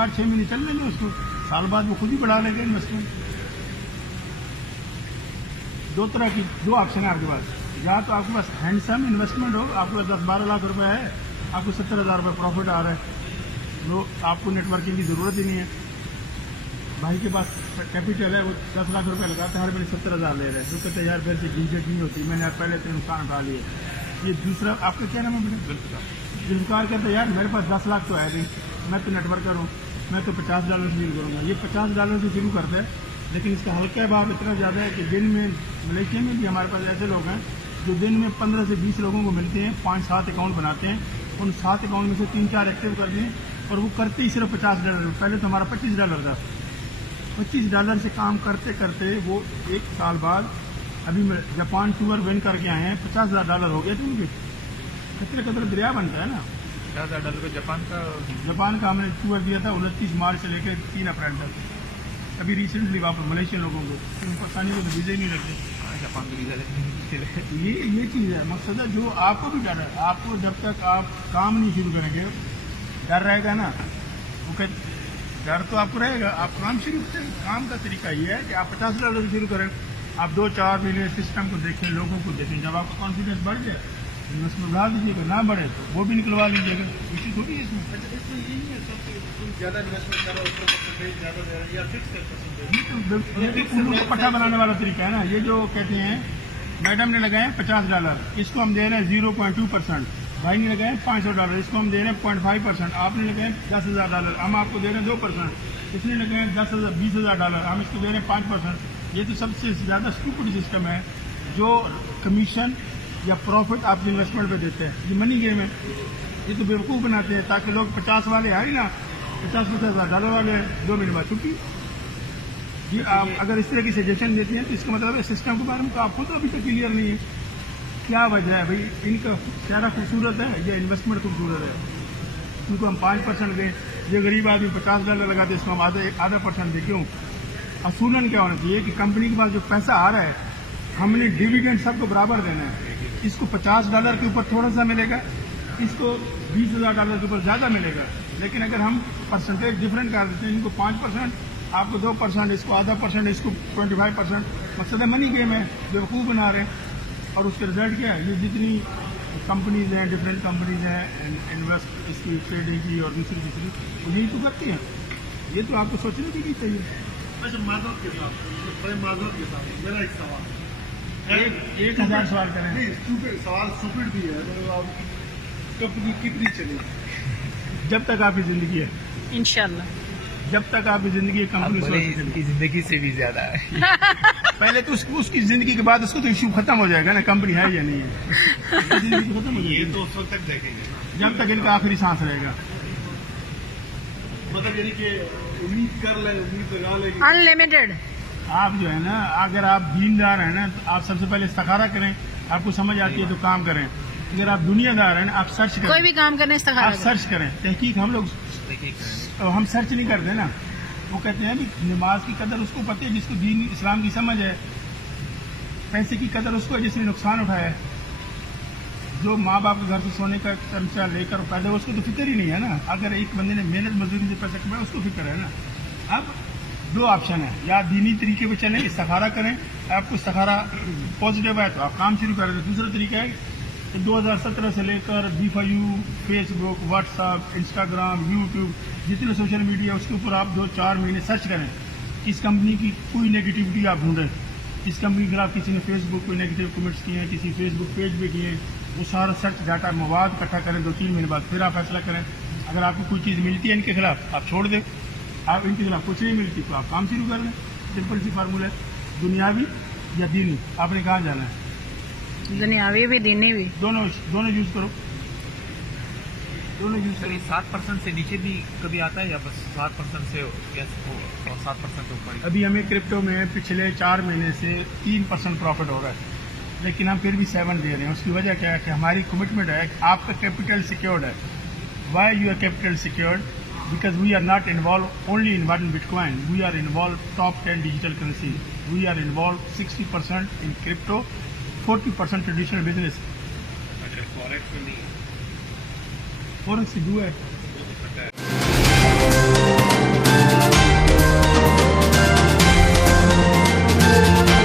8-6 महीने चल लेंगे उसको, साल बाद वो खुद ही बढ़ा लेंगे इन्वेस्टमेंट। दो तरह की दो ऑप्शन है आपके पास, या तो आपके पास हैंडसम इन्वेस्टमेंट हो, आपके पास 10-12 लाख रुपए है, आपको 70,000 रुपये प्रॉफिट आ रहा है, वो आपको नेटवर्किंग की ज़रूरत ही नहीं है। भाई के पास कैपिटल है, वो 10 लाख रुपए लगाते हैं, हर महीने 70,000 ले रहे हैं, तो कहते हैं यार फिर से झंझट नहीं होती, मैंने पहले से नुकसान उठा लिया। ये दूसरा आपका क्या नाम है बेटा? जुल्फकार कहते हैं यार मेरे पास 10 लाख तो है नहीं, मैं तो नेटवर्कर हूँ, मैं तो $50 से शुरू करूँगा। ये $50 से शुरू करते हैं, लेकिन इसका हल्का भाव इतना ज़्यादा है कि दिन में मलेशिया में भी हमारे पास ऐसे लोग हैं जो दिन में 15 से 20 लोगों को मिलते हैं, 5-7 अकाउंट बनाते हैं, उन 7 अकाउंट में से 3-4 एक्टिव कर दिए, और वो करते ही सिर्फ $50। पहले तो हमारा $25 था। $25 से काम करते करते वो 1 साल बाद अभी जापान टूर विन करके आए हैं, $50,000 हो गया थे उनके। कितने कदर दरिया बनता है ना। $50,000 का जापान का हमने टूर दिया था 29 मार्च से लेकर 3 अप्रैल तक। अभी रिसेंटली वापस मलेशियन लोगों को पाकिस्तानी को तो वीज़े ही नहीं लगते, जापान का वीज़ा लेते। ये चीज़ है। मकसद है जो आपको भी डर है, आपको जब तक आप काम नहीं शुरू करेंगे डर रहेगा ना, वो डर तो आपको रहेगा, आप काम शुरू करें। काम का तरीका ये है कि आप $50 से शुरू करें, आप 2-4 महीने सिस्टम को देखें, लोगों को देखें, जब आपका कॉन्फिडेंस बढ़ जाए इन्वेस्टमेंट बढ़ा दीजिएगा, ना बढ़े तो वो भी निकलवा लीजिएगा, इश्यू थोड़ी है इसमें। ज़्यादा इन्वेस्टमेंट करो, उसको परसेंटेज ज़्यादा दे रहा है या फिक्स पट्टा बनाने वाला तरीका है ना। ये जो कहते हैं मैडम ने लगाए $50, इसको हम दे रहे हैं 0.2%, भाई ने लगाए $500, इसको हम दे रहे हैं 0.5%, आपने लगाए $10,000, हम आपको दे रहे हैं 2%, इसने लगाए $20,000, हम इसको दे रहे हैं 5%। ये तो सबसे ज़्यादा स्टूपिड सिस्टम है जो कमीशन या प्रॉफिट आप इन्वेस्टमेंट पे देते हैं। ये मनी गेम है, ये तो बेवकूफ़ बनाते हैं ताकि लोग 50 वाले है ही ना, $50,000 वाले 2 महीने बाद छुट्टी। ये आप अगर इस तरह की सजेशन देते हैं तो इसका मतलब है सिस्टम के बारे में तो आपको तो अभी तक क्लियर नहीं है। क्या वजह है भाई? इनका चेहरा खूबसूरत है या इन्वेस्टमेंट खूबसूरत है? इनको हम 5% दें, ये गरीब आदमी $50 लगाते इसको हम आधा % दें, क्यों? असूलन क्या होना चाहिए कि कंपनी के पास जो पैसा आ रहा है हमने डिविडेंड सबको बराबर देना है। इसको $50 के ऊपर थोड़ा सा मिलेगा, इसको $20,000 के ऊपर ज़्यादा मिलेगा। लेकिन अगर हम परसेंटेज डिफरेंट कर देते हैं, इनको 5%, आपको 2%, इसको आधा %, इसको 25%, मकसद है मनी गेम है, बेवकूफ़ बना रहे हैं। और उसके रिजल्ट क्या है? ये जितनी कंपनीज हैं, डिफरेंट कंपनीज हैं इन्वेस्ट इसकी ट्रेडिंग की और दूसरी वो यही तो करती हैं। ये तो आपको सोचने की नहीं चाहिए। अच्छा, माधव के साथ मेरा एक सवाल 1,000 सवाल करें। नहीं, सवाल स्टूपिड भी है, मतलब आप कंपनी कितनी चलेगी? जब तक आपकी ज़िंदगी है, इंशाल्लाह। जब तक आपकी ज़िंदगी है कंपनी की ज़िंदगी से भी ज़्यादा है। पहले तो उसकी ज़िंदगी के बाद उसको तो इशू खत्म हो जाएगा ना, कंपनी है या नहीं है। ज़िंदगी खत्म हो ये जाएगी तो उस वक्त तक देखेंगे, जब तक इनका आखिरी सांस रहेगा। मतलब यानी कि उम्मीद कर ले, उम्मीद लगा ले। अनलिमिटेड। आप जो है ना, अगर आप दीनदार हैं ना तो आप सबसे पहले इस्तिखारा करें, आपको समझ आती है तो काम करें। अगर आप दुनियादार हैं ना, आप सर्च करें, कोई भी काम करने इस्तिखारा आप सर्च करें। तहकीक हम सर्च नहीं करते ना। वो कहते हैं कि नमाज की कदर उसको पता है जिसको दीन इस्लाम की समझ है, पैसे की कदर उसको है जिसने नुकसान उठाया है। जो माँ बाप के घर से सोने का चमचा लेकर पैदा हुआ उसको तो फिक्र ही नहीं है ना। अगर एक बंदे ने मेहनत मजदूरी से पैसा कमाया उसको फिक्र है ना। अब 2 ऑप्शन है, या दीनी तरीके पे चलें, इस्तिखारा करें, आपको इस्तिखारा पॉजिटिव है तो आप काम शुरू करें। दूसरा तरीका है कि 2017 से लेकर B4U, Facebook, WhatsApp, Instagram, YouTube, जितने सोशल मीडिया उसके ऊपर आप 2-4 महीने सर्च करें। इस कंपनी की कोई नेगेटिविटी आप ढूंढें, इस कंपनी के खिलाफ किसी ने फेसबुक पे नेगेटिव कमेंट्स किए हैं, किसी फेसबुक पेज पे किए, वो सारा सर्च डाटा मवाद इकट्ठा करें। 2-3 महीने बाद फिर आप फैसला करें। अगर आपको कोई चीज़ मिलती है इनके खिलाफ आप छोड़ दें, आप इनके खिलाफ कुछ नहीं मिलती तो आप काम शुरू कर लें। सिंपल सी फार्मूला है। दुनियावी या दीनी, आपने कहाँ जाना है? दुनियावी भी दीनी भी, दोनों यूज करो, दोनों यूज करो। 7% से नीचे भी कभी आता है या बस 7% से और 7% ऊपर? अभी हमें क्रिप्टो में पिछले 4 महीने से 3% प्रॉफिट हो रहा है, लेकिन हम फिर भी 7 दे रहे हैं। उसकी वजह क्या है कि हमारी कमिटमेंट है कि आपका कैपिटल सिक्योर्ड है। Why you're capital secured? Because we are not involved only in one Bitcoin. We are involved top 10 digital currency. We are involved 60% in crypto, 40% traditional business. अच्छा, फॉरेक्स में नहीं? Forex do है,